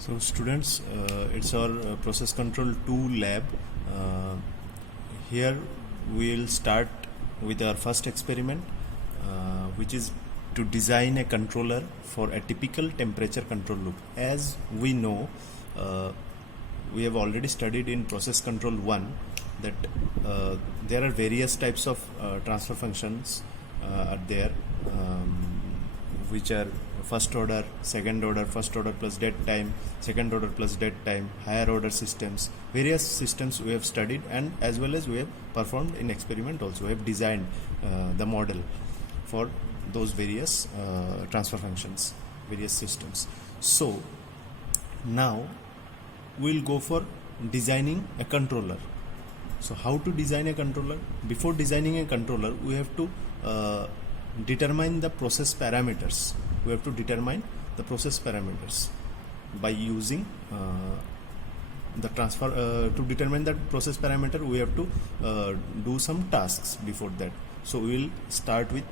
So students, it's our process control 2 lab. Uh, Here we will start with our first experiment, which is to design a controller for a typical temperature control loop. As we know, we have already studied in process control 1 that there are various types of transfer functions are there, which are first order, second order, first order plus dead time, second order plus dead time, higher order systems. Various systems we have studied, and as well as we have performed in experiment also. We have designed the model for those various transfer functions, various systems. So now we'll go for designing a controller. So how to design a controller? Before designing a controller, we have to determine the process parameters. We have to determine the process parameters by using the transfer. To determine that process parameter, we have to do some tasks before that. So we will start with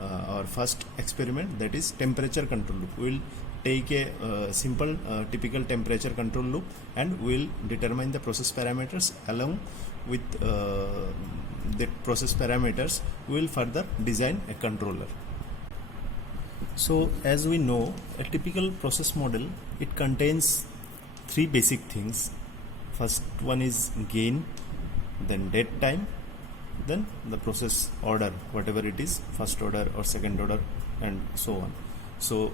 our first experiment, that is temperature control loop. We will take a simple typical temperature control loop, and we will determine the process parameters. Along with the process parameters, we will further design a controller. So as we know, a typical process model, it contains three basic things. First one is gain, then dead time, then the process order, whatever it is, first order or second order, and so on. So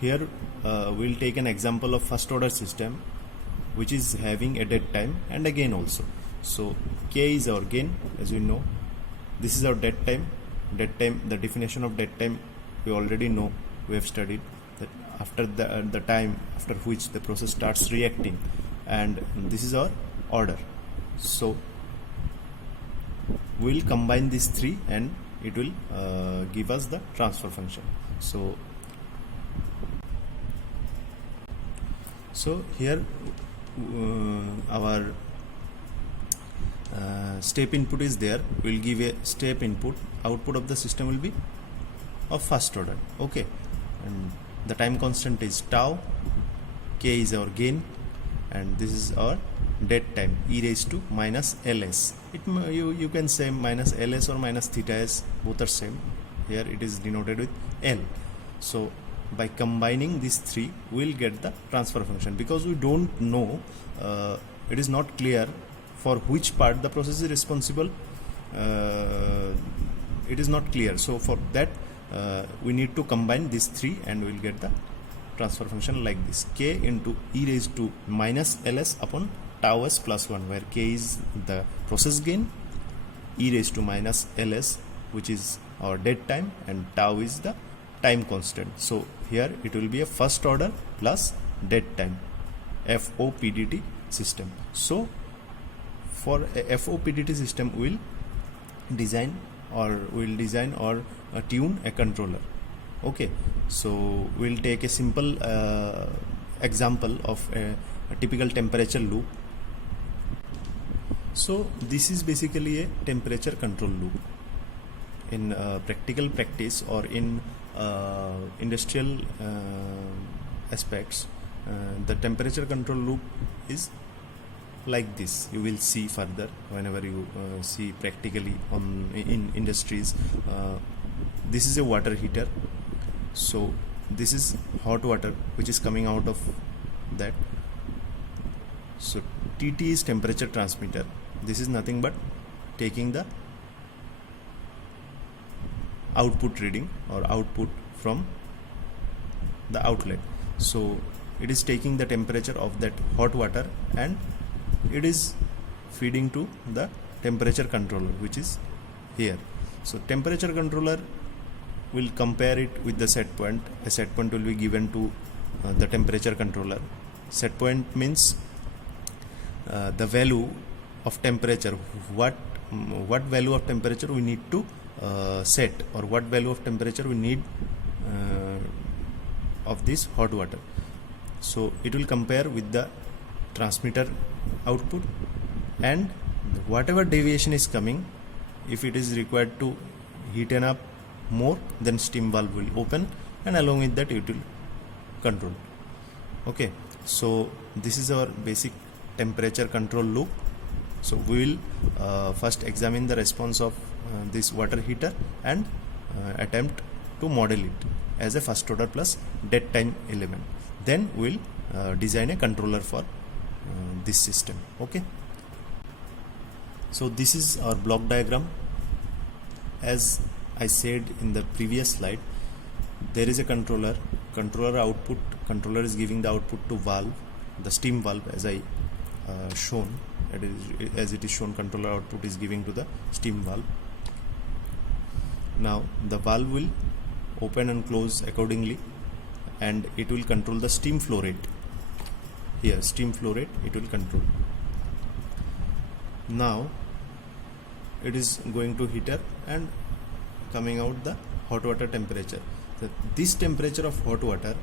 here we'll take an example of first order system, which is having a dead time and a gain also. So K is our gain, as we know. This is our dead time. Dead time, the definition of dead time we already know, we have studied that after the time after which the process starts reacting, and this is our order. So we'll combine these three and it will give us the transfer function. So here our step input is there. We'll give a step input. Output of the system will be of first order. Okay, and the time constant is tau. K is our gain, and this is our dead time, e raised to minus ls. You can say minus ls or minus theta s, both are same. Here it is denoted with L. So by combining these three, we'll get the transfer function. Because we don't know, it is not clear for which part the process is responsible. It is not clear. So for that, we need to combine these three, and we'll get the transfer function like this: K into e raised to minus ls upon tau s plus 1, where K is the process gain, e raised to minus ls, which is our dead time, and tau is the time constant. So here it will be a first order plus dead time, FOPDT system. So for a FOPDT system, we'll design or tune a controller. Okay, so we'll take a simple example of a typical temperature loop. So this is basically a temperature control loop. In practical practice or in industrial aspects, the temperature control loop is like this. You will see further whenever you see practically in industries. This is a water heater. So this is hot water which is coming out of that. So TT is temperature transmitter. This is nothing but taking the output reading or output from the outlet. So it is taking the temperature of that hot water, and it is feeding to the temperature controller, which is here. So temperature controller will compare it with the set point. A set point will be given to the temperature controller. Set point means the value of temperature, what value of temperature we need to set, or what value of temperature we need of this hot water. So it will compare with the transmitter output, and whatever deviation is coming, if it is required to heaten up more, then steam valve will open, and along with that it will control. Okay, So this is our basic temperature control loop. So we will first examine the response of this water heater and attempt to model it as a first order plus dead time element. Then we will design a controller for this system. Okay. So this is our block diagram. As I said in the previous slide, there is a controller output. Controller is giving the output to valve, the steam valve, as I shown. As it is shown, controller output is giving to the steam valve. Now the valve will open and close accordingly, and it will control the steam flow rate. Here, steam flow rate it will control. Now it is going to heater and coming out the hot water temperature. So this temperature of hot water,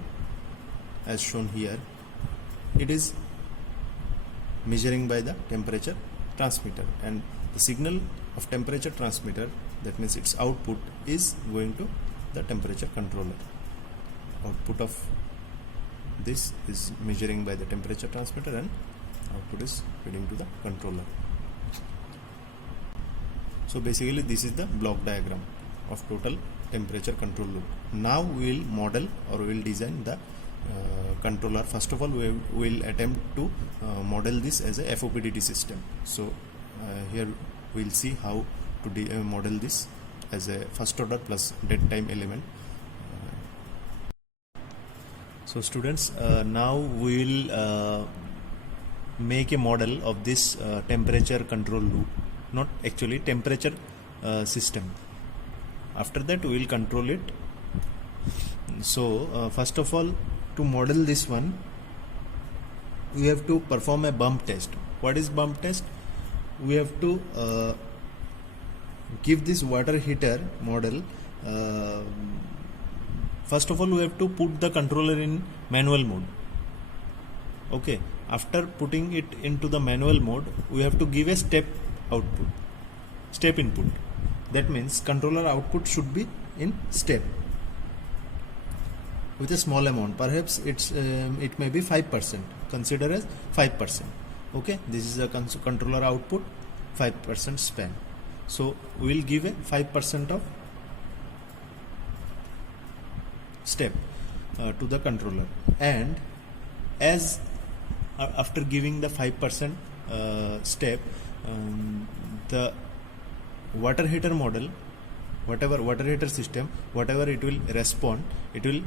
as shown here, it is measuring by the temperature transmitter, and the signal of temperature transmitter, that means its output, is going to the temperature controller. Output of this is measuring by the temperature transmitter and output is feeding to the controller. So basically this is the block diagram of total temperature control loop. Now we will model or we will design the controller. First of all, we will attempt to model this as a FOPDT system. So here we will see how to model this as a first order plus dead time element. So students, now we will make a model of this temperature control loop, not actually temperature system. After that we will control it. So first of all, to model this one, we have to perform a bump test. What is bump test? We have to give this water heater model. First of all, we have to put the controller in manual mode. Okay. After putting it into the manual mode, we have to give a step output, step input. That means controller output should be in step with a small amount. Perhaps it may be 5%. Consider as 5%. Okay. This is a controller output, 5% span. So we will give a 5% of step to the controller, and as after giving the 5% step, the water heater model, whatever water heater system, whatever it will respond, it will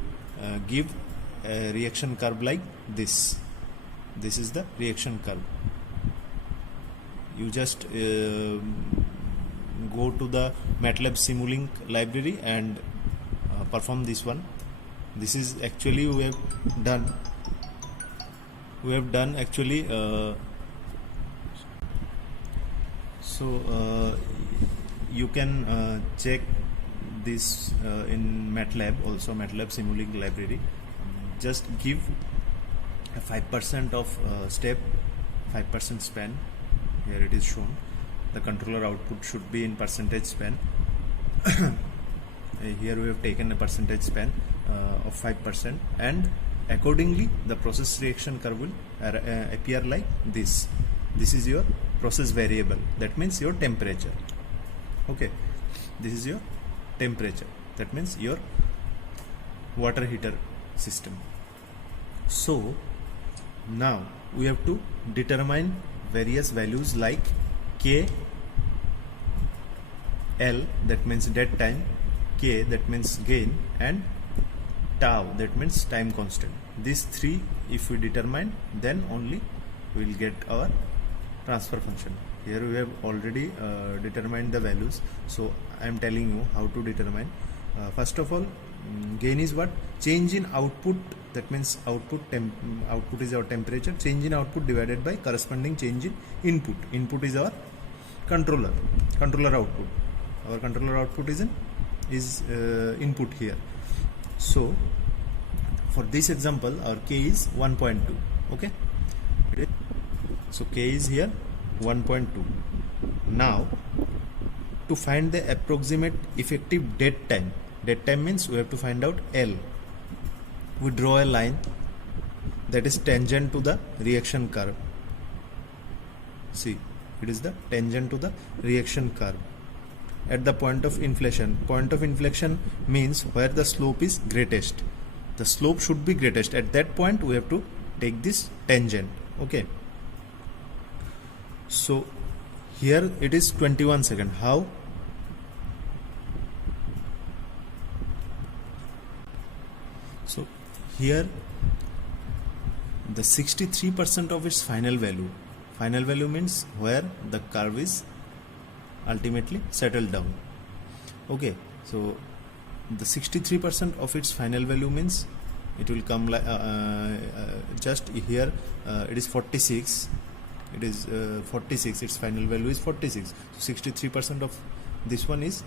give a reaction curve like this. This is the reaction curve. You just go to the MATLAB Simulink library and perform this one. This is actually we have done actually. So you can check this in MATLAB, also MATLAB Simulink library. Just give a 5% of step, 5% span. Here it is shown. The controller output should be in percentage span. Here we have taken a percentage span of 5%, and accordingly the process reaction curve will appear like this. This is your process variable, that means your temperature. Okay, this is your temperature, that means your water heater system. So now we have to determine various values like K, L, that means dead time, K, that means gain, and tau, that means time constant. These three if we determine, then only we will get our transfer function. Here we have already determined the values, so I am telling you how to determine. First of all, gain is what? Change in output, that means output is our temperature. Change in output divided by corresponding change in input. Input is our controller output. Our controller output is input here. So for this example, our K is 1.2. Okay, so K is here 1.2. Now to find the approximate effective dead time means we have to find out L. We draw a line. that is tangent to the reaction curve. See, it is the tangent to the reaction curve at the point of inflection. Point of inflection means where the slope is greatest. The slope should be greatest. At that point we have to take this tangent. Okay. So here it is 21 seconds. How? So here the 63% of its final value. Final value means where the curve is ultimately settled down. Okay, so the 63% of its final value means it will come like just here it is 46. It is 46. Its final value is 46. So 63% of this one is,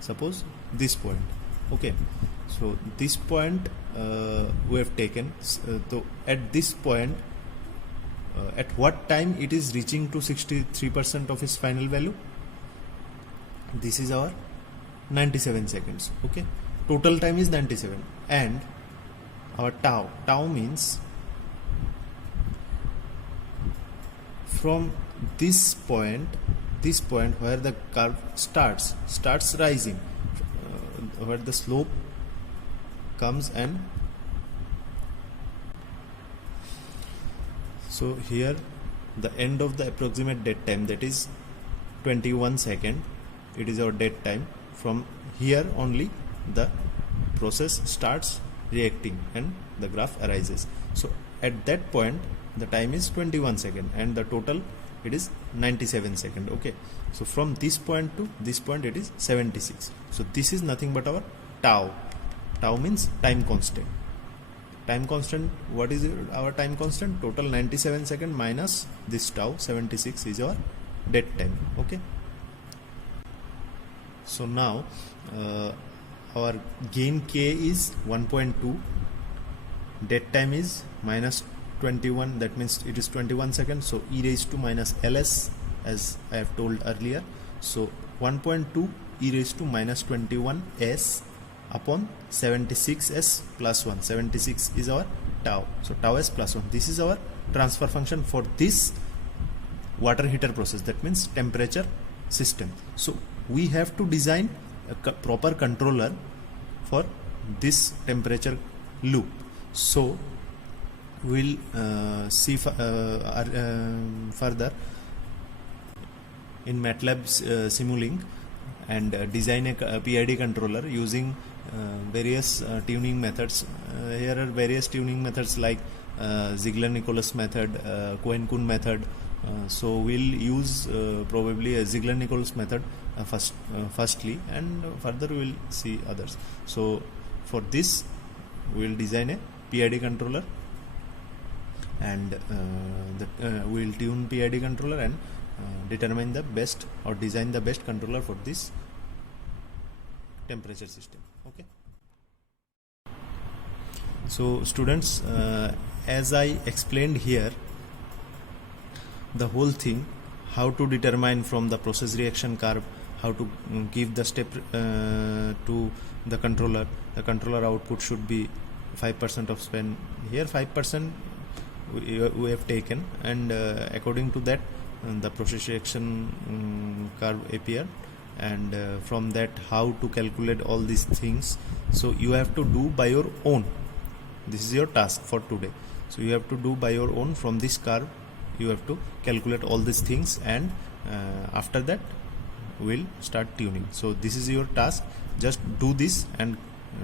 suppose, this point. Okay, so this point we have taken. So at this point, at what time it is reaching to 63% of its final value? This is our 97 seconds. Okay, total time is 97, and our tau means from this point where the curve starts rising, where the slope comes, and so here the end of the approximate dead time, that is 21 second. It is our dead time. From here only the process starts reacting and the graph arises. So at that point the time is 21 second and the total it is 97 second. Okay, so from this point to this point it is 76. So this is nothing but our tau. Tau means time constant. Time constant, what is our time constant? Total 97 second minus this tau, 76 is our dead time. Okay, so now our gain k is 1.2, dead time is minus 21, that means it is 21 seconds. So e raised to minus ls, as I have told earlier. So 1.2 e raised to minus 21 s upon 76s plus 1. 76 is our tau, so tau s plus 1. This is our transfer function for this water heater process, that means temperature system. So we have to design a proper controller for this temperature loop. So we'll see further in MATLAB Simulink and design a PID controller using various tuning methods. Here are various tuning methods like Ziegler-Nicholas method, Cohen-Kuhn method. So we'll use probably a Ziegler-Nicholas method firstly, and further we'll see others. So for this we'll design a PID controller, and we'll tune PID controller and determine the best or design the best controller for this temperature system. Okay, so students, as I explained here, the whole thing, how to determine from the process reaction curve, how to give the step to the controller output should be 5% of span. Here 5% we have taken, and according to that the process reaction curve appear, and from that how to calculate all these things. So you have to do by your own. This is your task for today. So you have to do by your own. From this curve you have to calculate all these things, and after that we'll start tuning. So this is your task. Just do this and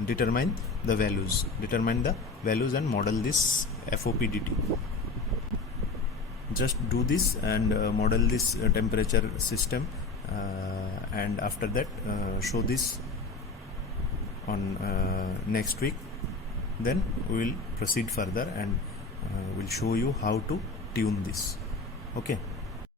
determine the values and model this FOPDT. Just do this and model this temperature system, and after that show this on next week. Then we will proceed further and we'll show you how to tune this. Okay.